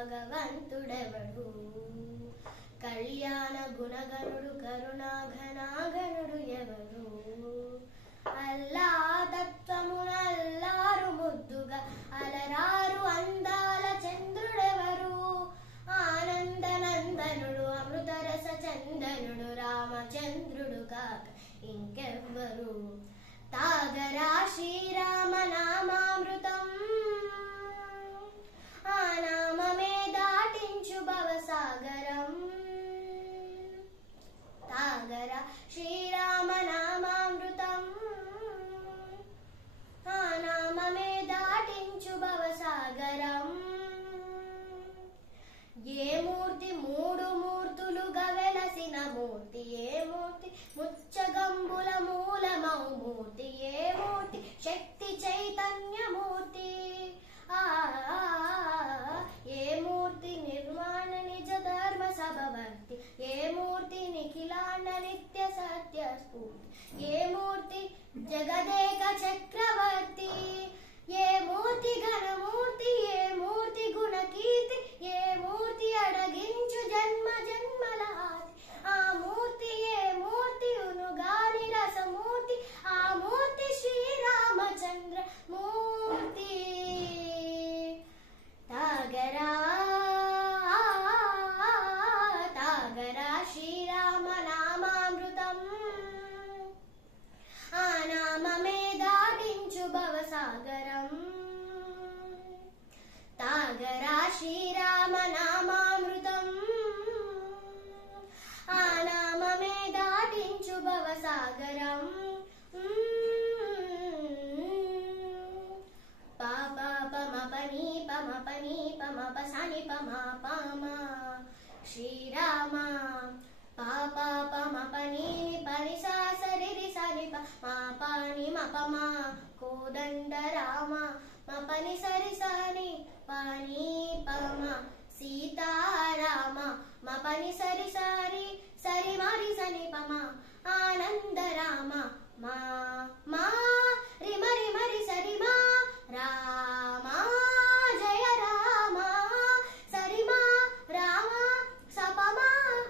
భగవంతుడెవడు కళ్యాణ గుణగణుడు కరుణాఘనాఘనుడు ఎవరు అల్లా తత్వమునల్లారు ముద్దుగా అలరారు అందాల చంద్రుడెవరు ఆనందనందనుడు అమృతరస చందనుడు రామచంద్రుడు కాక ఇంకెవ్వరు తాగరా శ్రీరామ నామామృతం ఆ నామమే దాటించు భవసాగరం తాగరా శ్రీరామ నామామృతం ఆ నామమే దాటించు భవసాగరం ఏ మూర్తి మూడు మూర్తులుగా వెలసిన మూర్తి ఏ మూర్తి ముచ్చగంబుల మూలమౌ మూర్తి ఏ మూర్తి శక్తి చైతన్యమూర్తి ఏ మూర్తి నిర్మాణ నిజ ధర్మ సభవర్తి ఏ మూర్తి నిఖిలాండ నిత్య సత్య స్ఫూర్తి ఏ మూర్తి జగదేక చక్రవర్తి ఏ మూర్తి ఘనమూర్తి ఏ మూర్తి గుణకీర్తి ఏ మూర్తి అడగించు జన్మ జన్మల ఆది ఆ మూర్తి ఏ మూర్తి ఉనుగాని రసమూర్తి ఆ మూర్తి శ్రీరామచంద్ర మూర్తి తాగరా తాగరా శ్రీరామ నామామృతం ఆ నామమే దాటించు భవసాగరం తాగరా శ్రీరామ నామామృతం ఆ నామమే దాటించు భవసాగరం పాప పమ పని పమ పసని పమ పమ శ్రీరామ పాప పమ పని పని సా సరి రి సరి మా పాని మపమ కోదండ రామ మా పని సరి సని పాని పమ సీతారామ మా పని సరి సారి సరి మరి సని పమ ఆనంద రామ మా మా రి మరి సరి మా రామ జయ రామ సరి మా రామ సపమ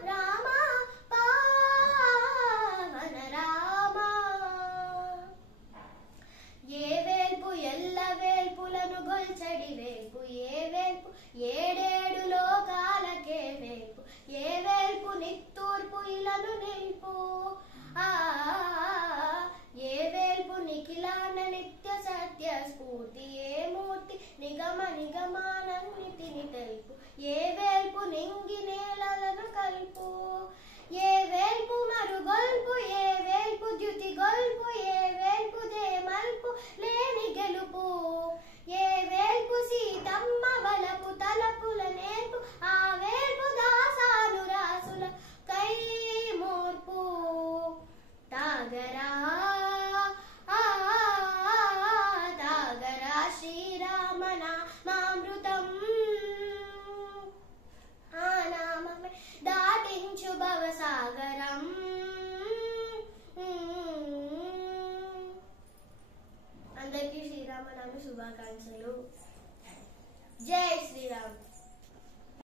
రామ పావన రామ ఏ వేల్పు ఎల్ల వేల్పులను గొల్చడి వేల్పు ఏ వేల్పు ఏడేడు లోకాలకే వేల్పు ఏ వేల్పు నిత్తూర్పు ఇలను నిల్పు ఏ వేల్పు నిఖిలాన నిత్య సత్య స్ఫూర్తి ఏ మూర్తి నిగమ నిగమానన్నిటిని తెలుపు ఏ వేల్పు నింగి నేలలను కల్పు ఏ వేల్పు మరుగొల్పు ఏ వేల్పు ద్యుతి గొల్పు ఏ వేల్పు దేమల్పు లేని గెలుపు ఏ వేల్పు సీతమ్మ వలపు తలపుల నేర్పు ఆ